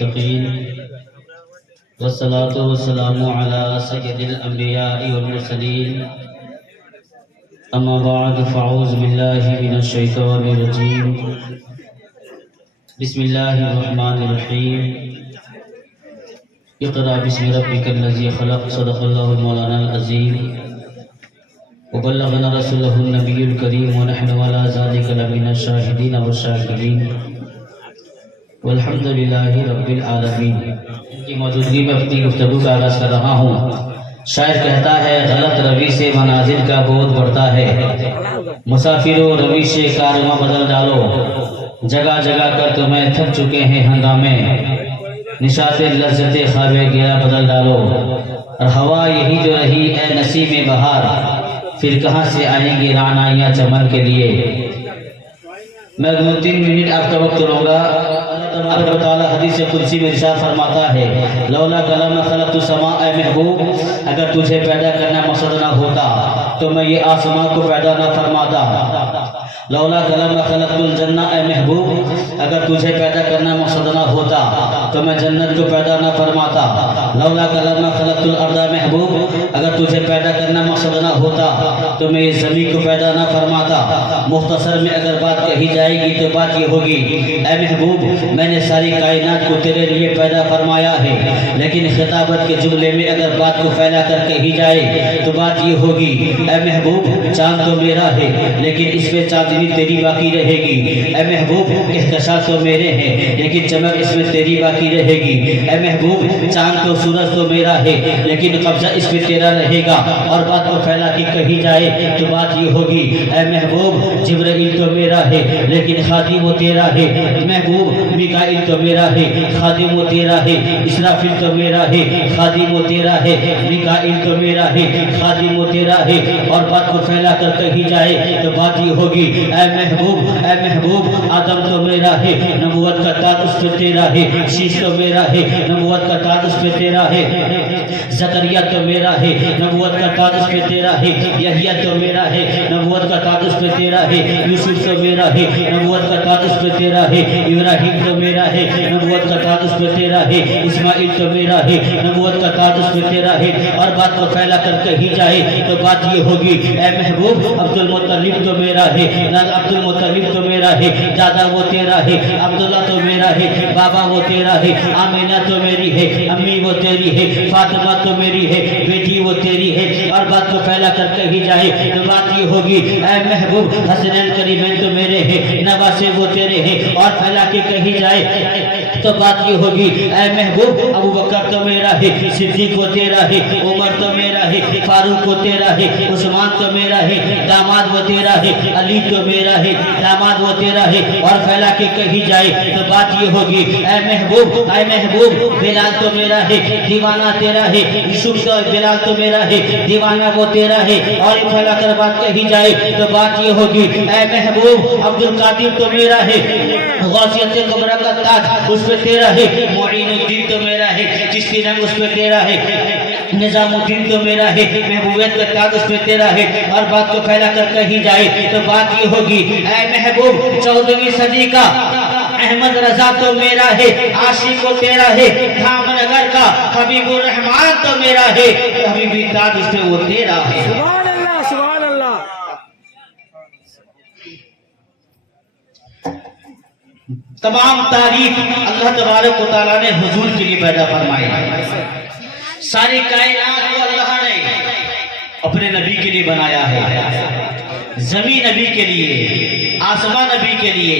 المتقين والصلاة والسلام على سيد الأنبياء والمرسلين أما بعد فأعوذ بالله من الشيطان الرجيم بسم الله الرحمن الرحيم اقرأ باسم ربك الذي خلق صدق الله المولانا العظيم وبلغنا رسوله النبي الكريم ونحن على ذلك لمن الشاهدين والشاكرين والحمد للہ رب العالمین۔ کی موجودگی میں اپنی گفتگو کا آغاز کر رہا ہوں۔ شاعر کہتا ہے غلط روی سے منازل کا بہت بڑھتا ہے، مسافروں روی سے کارواں بدل ڈالو، جگہ جگہ کر تمہیں تھک چکے ہیں ہنگامے، نشاط لذت خواب گیا بدل ڈالو، اور ہوا یہی جو رہی اے نسیم بہار، پھر کہاں سے آئیں گی رعنائیاں چمن کے لیے۔ میں 3 منٹ آپ کا وقت لوں گا۔ اللہ تعالیٰ حدیث قدسی میں ارشاد فرماتا ہے لولا کلام خلقت السماء اے محبوب، اگر تجھے پیدا کرنا مقصد نہ ہوتا تو میں یہ آسمان کو پیدا نہ فرماتا۔ لولا کلام خلقت الجنہ اے محبوب، اگر تجھے پیدا کرنا مقصد نہ ہوتا تو میں جنت کو پیدا نہ فرماتا۔ لولا کلام خلقت الارض محبوب، اگر تجھے پیدا کرنا مقصد نہ ہوتا تو میں یہ زمین کو پیدا نہ فرماتا۔ مختصر میں اگر بات کہی جائے گی تو بات یہ ہوگی اے محبوب میں نے ساری کائنات کو تیرے لیے پیدا فرمایا ہے، لیکن خطابت کے جملے میں اگر بات کو پھیلا کر کہی جائے تو بات یہ ہوگی اے محبوب چاند تو میرا ہے لیکن اس میں چاندنی تیری باقی رہے گی۔ اے محبوب کہکشاں تو میرے ہیں لیکن چمک اس میں تیری باقی رہے گی۔ اے محبوب چاند تو سورج تو میرا ہے لیکن قبضہ اس میں تیرا رہے گا۔ اور بات کو پھیلا کے کہی جائے تو بات یہ ہوگی اے محبوب جبرائیل تو میرا ہے لیکن خادم وہ تیرا ہے۔ محبوب میکائیل تو میرا ہے خادم وہ تیرا ہے۔ اسرافیل تو میرا ہے خادم وہ تیرا ہے۔ میکائیل تو میرا ہے خادم وہ تیرا ہے۔ اور بات کو پھیلا کر کہی جائے تو بات یہ ہوگی اے محبوب آدم تو میرا ہے، نبوت کا تاج اس پہ تیرا ہے۔ شیش تو میرا ہے، نبوت کا تاج اس پہ تیرا ہے۔ زکریا تو میرا ہے، نبوت کا تاج اس پہ تیرا ہے۔ یحییٰ تو میرا ہے، نبوت کا تاج اس پہ تیرا ہے۔ یوسف تو میرا ہے، نبوت کا تاج اس پہ تیرا ہے۔ ابراہیم تو میرا ہے، نبوت کا تاج اس پہ تیرا ہے۔ اسماعیل تو میرا ہے، نبوت کا تاج اس پہ تیرا ہے۔ اور بات کو پھیلا کر کہی جائے تو بات یہ ہوگی اے محبوب عبد المطلب تو میرا ہے، عبد المطلب تو میرا ہے، دادا وہ تیرا ہے۔ عبداللہ تو میرا ہے، بابا وہ تیرا ہے۔ آمینہ تو میری ہے، امی وہ تیری ہے۔ فاطمہ تو میری ہے، بیٹی وہ تیری ہے۔ اور بات کو پھیلا کر کہی جائے تو بات یہ ہوگی اے محبوب حسنین کریمین تو میرے ہیں، نواسے وہ تیرے ہیں۔ اور پھیلا کے کہی جائے تو بات یہ ہوگی اے محبوب ابو بکر تو میرا ہے، صدیق وہ تیرا ہے۔ عمر تو میرا ہے، فاروق وہ تیرا ہے۔ عثمان تو میرا ہے، داماد وہ تیرا ہے۔ علی تو میرا ہے، داماد وہ تیرا ہے۔ اور پھیلا کے کہی جائے تو بات یہ ہوگی اے محبوب بلال تو میرا ہے، دیوانہ تیرا ہے۔ یوسف تو بلال تو میرا ہے، دیوانہ وہ تیرا ہے۔ اور پھیلا کر بات کہی جائے تو بات یہ ہوگی اے محبوب عبد القادر تو میرا ہے، غوثیت کبریٰ کا تاج اس پہ تیرا ہے۔ معین الدین تو میرا ہے، چشتی رنگ اس پہ تیرا ہے۔ نظام الدین تو میرا ہے، محبوبیت کا تاج اس پہ تیرا ہے۔ اور بات کو پھیلا کر کہی جائے تو بات یہ ہوگی اے محبوب 14ویں صدی کا احمد رضا تو میرا ہے، عاشق کو تیرا ہے۔ دھام نگر کا حبیب الرحمان تو میرا ہے، حبیبی تاج اس پہ وہ تیرا ہے۔ سبحان اللہ سبحان اللہ۔ تمام تعریف اللہ تبارک و تعالیٰ نے حضور کے لیے پیدا فرمائی۔ ساری کائنات کو اللہ نے اپنے نبی کے لیے بنایا ہے۔ زمین نبی کے لیے، آسمان نبی کے لیے،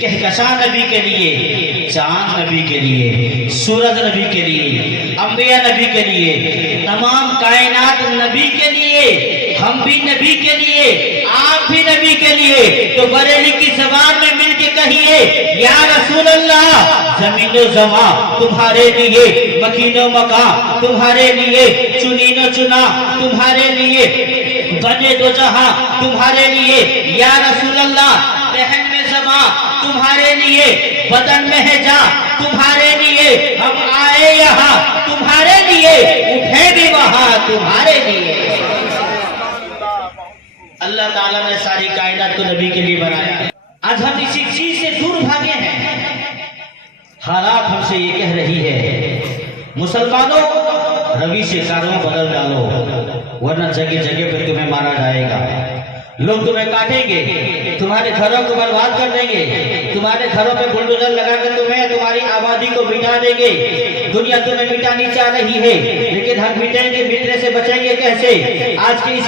کہکشاں نبی کے لیے، چاند نبی کے لیے، سورج نبی کے لیے، انبیاء نبی کے لیے، تمام کائنات نبی کے لیے، ہم بھی نبی کے لیے، آپ بھی نبی کے لیے۔ تو بریلی کی زبان میں مل کے کہیے یا رسول اللہ زمین و زمان تمہارے لیے، مکین و مکان تمہارے لیے، چنین و چنا تمہارے لیے، بنے دو جہاں تمہارے لیے۔ یا رسول اللہ دہن میں زبان تمہارے لیے، بدن میں ہے جان تمہارے لیے۔ ہم آئے یہاں تمہارے لیے، اٹھے بھی وہاں تمہارے لیے۔ اللہ تعالیٰ نے ساری کائنات کو نبی کے لیے بنایا ہے۔ آج ہم اسی چیز سے دور بھاگے ہیں۔ हालात हमसे ये कह रही है, मुसलमानों रवीश कारों बदल डालो, वरना जगह जगह पे तुम्हें मारा जाएगा। लोग तुम्हें काटेंगे, तुम्हारे घरों को बर्बाद कर देंगे, तुम्हारे घरों पे बुलडोजर लगा कर तुम्हें तुम्हारी आबादी को मिटा देंगे। दुनिया तुम्हें मिटानी चाह रही है, लेकिन हम मिटेंगे, मिटने से बचेंगे कैसे? आज के इस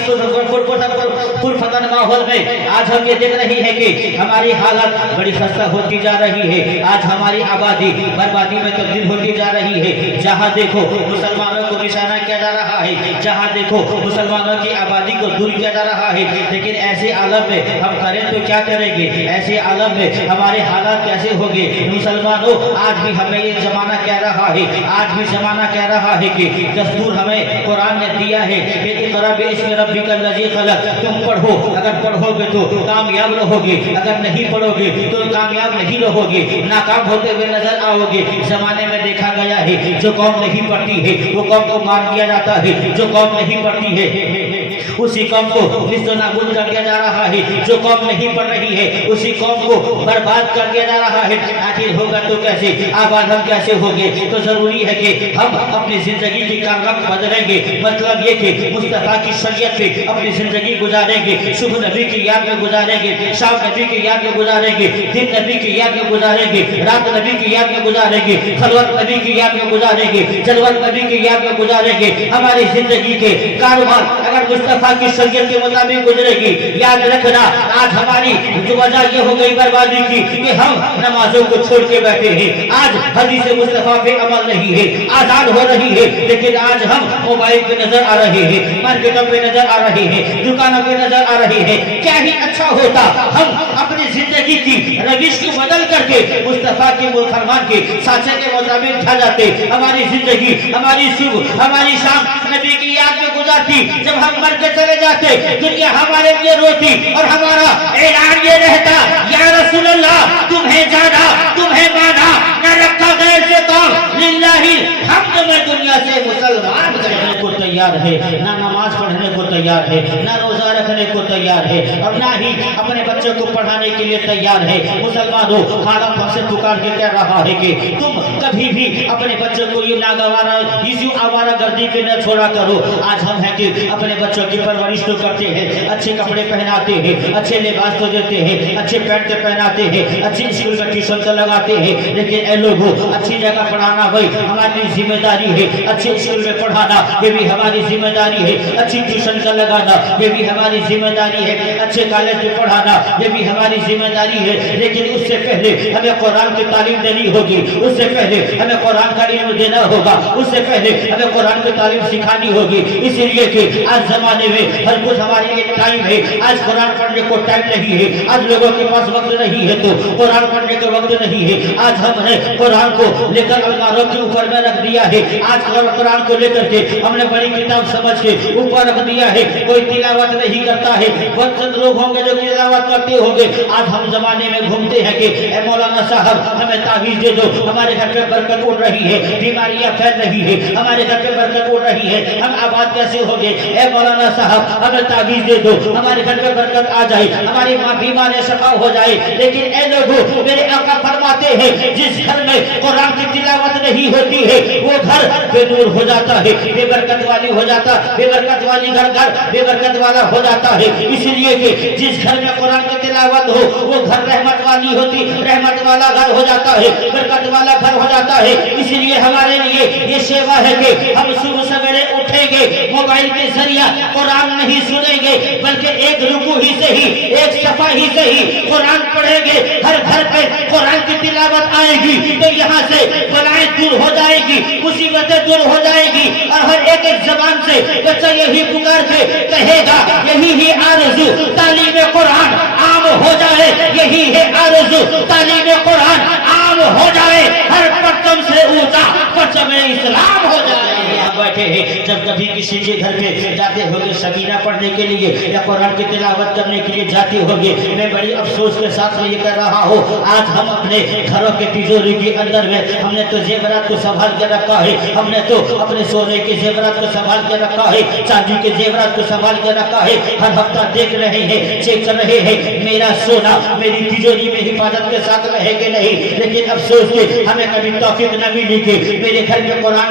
फुरफतन माहौल में आज हम ये देख रहे हैं कि हमारी हालत बड़ी खस्ता होती जा रही है। आज हमारी आबादी बर्बादी में तब्दील होती जा रही है। जहाँ देखो मुसलमानों को निशाना किया जा रहा है, जहाँ देखो मुसलमानों की आबादी को दूर किया जा रहा है। लेकिन ऐसे आलम में हम करें तो क्या करेंगे? ऐसे आलम में हमारे हालात कैसे होंगे? मुसलमानों, आज भी हमें ये जमाना कह रहा है, आज भी जमाना कह रहा है कि दस्तूर हमें कुरान ने दिया है कि इक़रा बिस्मि रब्बिकल लज़ी खलक़, तुम पढ़ो, अगर पढ़ोगे तो कामयाब रहोगे, अगर नहीं पढ़ोगे तो कामयाब नहीं रहोगे, नाकाम होते हुए नजर आओगे। जमाने में देखा गया है, जो कौम नहीं पढ़ती है वो कौम को मार दिया जाता है, जो कौम नहीं पढ़ती है उसी कौम को निस्तो नाबूद कर दिया जा रहा है, जो कौम नहीं पढ़ रही है उसी कौम को बर्बाद कर दिया जा रहा है। आखिर होगा तो कैसे? आबाद हम कैसे होंगे? तो जरूरी है कि हम अपनी जिंदगी की कारगर बदलेंगे। मतलब ये कि मुस्तफा की शरीयत पे अपनी जिंदगी गुजारेंगे, सुबह नबी की याद में गुजारेंगे, शाम नबी की याद में गुजारेंगे, दिन नबी की याद में गुजारेंगे, रात नबी की याद में गुजारेंगे, खलवत नबी की याद में गुजारेंगे, जलवत नबी की याद में गुजारेंगे। हमारी जिंदगी के कारोबार अगर मुस्तफा की शरीयत के मुताबिक गुजरेगी, याद रखना आज हमारी जो वजह ये हो गई बर्बादी की कि हम नमाजों को छोड़ के बैठे हैं। आज हदीस मुस्तफा पे अमल नहीं है, आजाद हो रही है, लेकिन आज हम मोबाइल पे नजर आ रहे हैं, मार्केटों पे नजर आ रहे हैं, दुकानों पे नजर आ रहे हैं। क्या ही अच्छा होता हम अपनी जिंदगी की रविश को बदल करके मुस्तफा के फरमान के साचे के मुताबिक ढल जाते। हमारी जिंदगी, हमारी सुबह, हमारी शाम नबी की याद में गुजारती। जब हम मर के चले जाते, दुनिया हमारे लिए रोती और हमारा ऐलान ये रहता, या रसूल अल्लाह तुम्हें जाना, तुम्हें माना, न रखा गैर से काम, लिल्लाही हमद में दुनिया से मुसलमान रहने को तैयार है, ना नमाज पढ़ने को तैयार है, ना रोजा रखने को तैयार है, और ना ही अपने बच्चों को पढ़ाने के लिए तैयार है। मुसलमानों, खालम हमसे पुकार के कह रहा है कि तुम कभी भी अपने बच्चों को ये नागवारा, इसी आवारा गर्दी पे न छोड़ा करो। आज हम हैं कि अपने बच्चों की परवरिश तो करते हैं, अच्छे कपड़े पहनाते हैं, अच्छे लिबास तो देते हैं, अच्छे पैंट पहनाते हैं, अच्छी स्कूल में ट्यूशन तो लगाते हैं, लेकिन ए लोगों, अच्छी जगह पढ़ाना भाई हमारी जिम्मेदारी है। अच्छे स्कूल में पढ़ाना ये भी हमारी जिम्मेदारी है, अच्छी ट्यूशन का लगाना ये भी हमारी जिम्मेदारी है, अच्छे कॉलेज में पढ़ाना ये भी हमारी जिम्मेदारी है। लेकिन उससे पहले हमें कुरान की तालीम देनी होगी, उससे पहले हमें कुरान का इल्म देना होगा, उससे पहले हमें कुरान की तालीम सिखानी होगी। इसीलिए कि आज जमाने में हर कुछ हमारे लिए टाइम है, आज कुरान पढ़ने को टाइम नहीं है, आज लोगों के पास वक्त नहीं है तो कुरान पढ़ने का वक्त नहीं है। आज हमने कुरान को लेकर अलमारों के ऊपर में रख दिया है, आज कुरान को लेकर के हमने बड़ी किताब समझ के ऊपर रख दिया है, कोई तिलावत नहीं करता है। बहुत चंद लोग होंगे जो तिलावत करते होंगे। आज हम जमाने में घूमते हैं कि ए मौलाना साहब हमें ताबीज दे दो, हमारे घर पे बरकत उड़ रही है, बीमारियां फैल रही है, हमारे घर पे बरकत उड़ रही है, हम आबाद कैसे होंगे? ए मौलाना साहब हमें ताबीज दे दो, हमारे घर पे बरकत आ जाए, हमारी माँ बीमारियां शफा हो जाए। लेकिन ए लोगों, मेरे आका फरमाते हैं जिस घर में कुरान की तिलावत नहीं होती है वो घर बेनूर हो जाता है, बेबरकत वाली हो जाता, बेबरकत वाली घर बेबरकत वाला हो जाता है। इसलिए कि जिस घर में कुरान की तिलावत हो वो घर रहमत वाली होती, रहमत वाला घर हो जाता है, बरकत वाला घर हो जाता है। इसलिए हमारे लिए ये सेवा है कि हम सुबह सवेरे उठेंगे, मोबाइल के जरिए कुरान नहीं सुनेंगे, बल्कि एक रुकू ही सही, एक सफा ही सही कुरान पढ़ेंगे। हर घर पे कुरान की तिलावत आएगी तो यहाँ से बलाएं दूर हो जाएगी, मुसीबतें दूर हो जाएगी, और हर एक जबान से बच्चा यही पुकार के कहेगा, यही है आरज़ू तालीम कुरान आम हो जाए, यही है आरज़ू तालीम कुरान आम हो जाए, हर परचम से ऊंचा परचम इस्लाम हो जाए। बैठे हैं जब कभी किसी के घर पे जाते होगे सकीना पढ़ने के लिए या कुरान की तिलावत करने के लिए जाते होगे, मैं बड़ी अफसोस के साथ में ये कर रहा हूँ, आज हम अपने घरों के तिजोरी के अंदर में हमने तो जेवरात को संभाल के रखा है, हमने तो अपने सोने के जेवरात को संभाल के रखा है, चांदी के जेवरात को संभाल के रखा है। हर हफ्ता देख रहे हैं, चेक कर रहे हैं मेरा सोना मेरी तिजोरी में हिफाजत के साथ रहे कि नहीं। लेकिन अफसोस के हमें कभी तौफीक न मिली कि मेरे घर में कुरान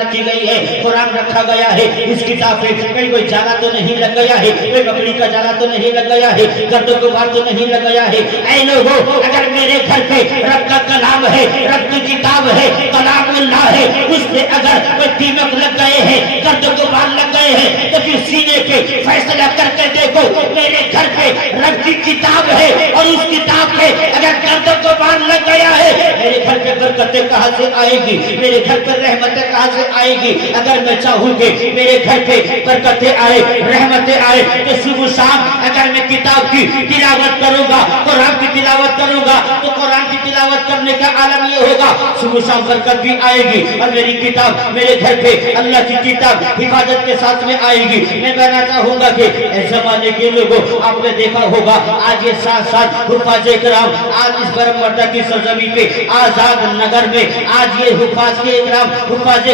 रखी गई है, कुरान रखा गया है, इस किताब पे कहीं कोई जाला तो नहीं लग गया है, कोई बकरी का जाला तो नहीं लग गया है, गर्दों को बार तो नहीं लग गया है। ऐ लोगों, अगर मेरे घर पे रब का कलाम है, रब की किताब है, कलामुल्लाह है, उससे अगर कोई दीमक लग गए हैं, गर्दों को बार लग गए हैं, तो फिर सीने पे फैसला करके देखो मेरे घर पे रब की किताब है और उस किताब पे अगर गर्दों को बार लग गया है, मेरे घर पे बरकतें कहां से आएगी, मेरे घर पर रहमतें कहां से आएगी। अगर मैं चाहूंगी मेरे घर पे बरकतें आए, रहमतें आए, तो सुबह शाम अगर मैं किताब की तिलावत करूंगा, कुरान की तिलावत करूंगा, तो कुरान की तिलावत करने का आलम ये होगा सुबह शाम बरकत भी आएगी और मेरी किताब मेरे घर पे अल्लाह की किताब हिफाजत के साथ में आएगी। मैं कहना चाहूंगा कि इस जमाने के लोगों, आपने देखा होगा आज ये साथ हुफ़ाज़े किराम आज इस बरमर्दा की सरजमीन पे आजाद नगर में आज ये हुफ़ाज़े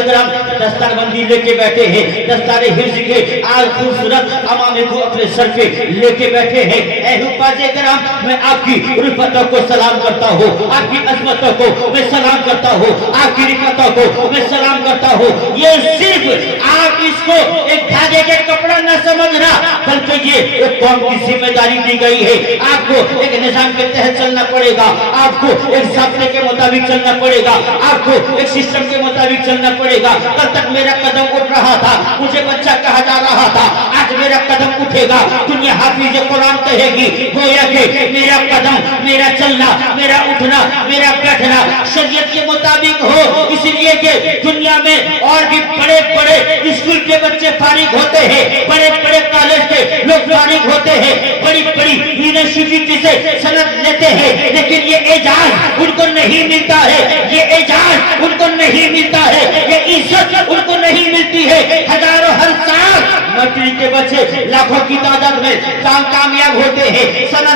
किराम दस्तारबंदी लेके बैठे हैं, दस्तारे हिफ्ज़ के आज खूबसूरत अमामे को अपने सर पे लेके बैठे हैं। ऐ हुफ़ाज़े किराम, मैं आपकी रिफ़तों को सलाम करता हूँ, आपकी अज़मतों को मैं सलाम करता हूँ, आपकी रिफ़तों को मैं सलाम करता हूँ। ये सिर्फ आप इसको एक धागे के कपड़ा न समझना, बल्कि ये एक कौम की जिम्मेदारी दी गई है। आपको एक निजाम के तहत चलना पड़ेगा, आपको एक ज़ाब्ते के मुताबिक चलना पड़ेगा, आपको एक सिस्टम के मुताबिक चलना पड़ेगा। कल तक मेरा कदम उठ रहा था, मुझे बच्चा कहा जा रहा था, आज मेरा कदम उठेगा, दुनिया हाफिज़ कुरान कहेगी। गोया कि मेरा कदम, मेरा चलना, मेरा उठना, मेरा बैठना शरीयत के मुताबिक हो, इसलिए कि दुनिया में और भी बड़े बड़े स्कूल के बच्चे फारिग होते हैं, बड़े बड़े कॉलेज के लोग फारिग होते हैं, बड़ी बड़ी यूनिवर्सिटी से सनद लेते हैं, लेकिन ये एजाज उनको नहीं मिलता है, ये एजाज उनको नहीं मिलता है, ये इज्जत उनको नहीं मिलती है। हजारों हर साल मैट्रिक के बच्चे लाखों की तादाद में कामयाब होते हैं, सनद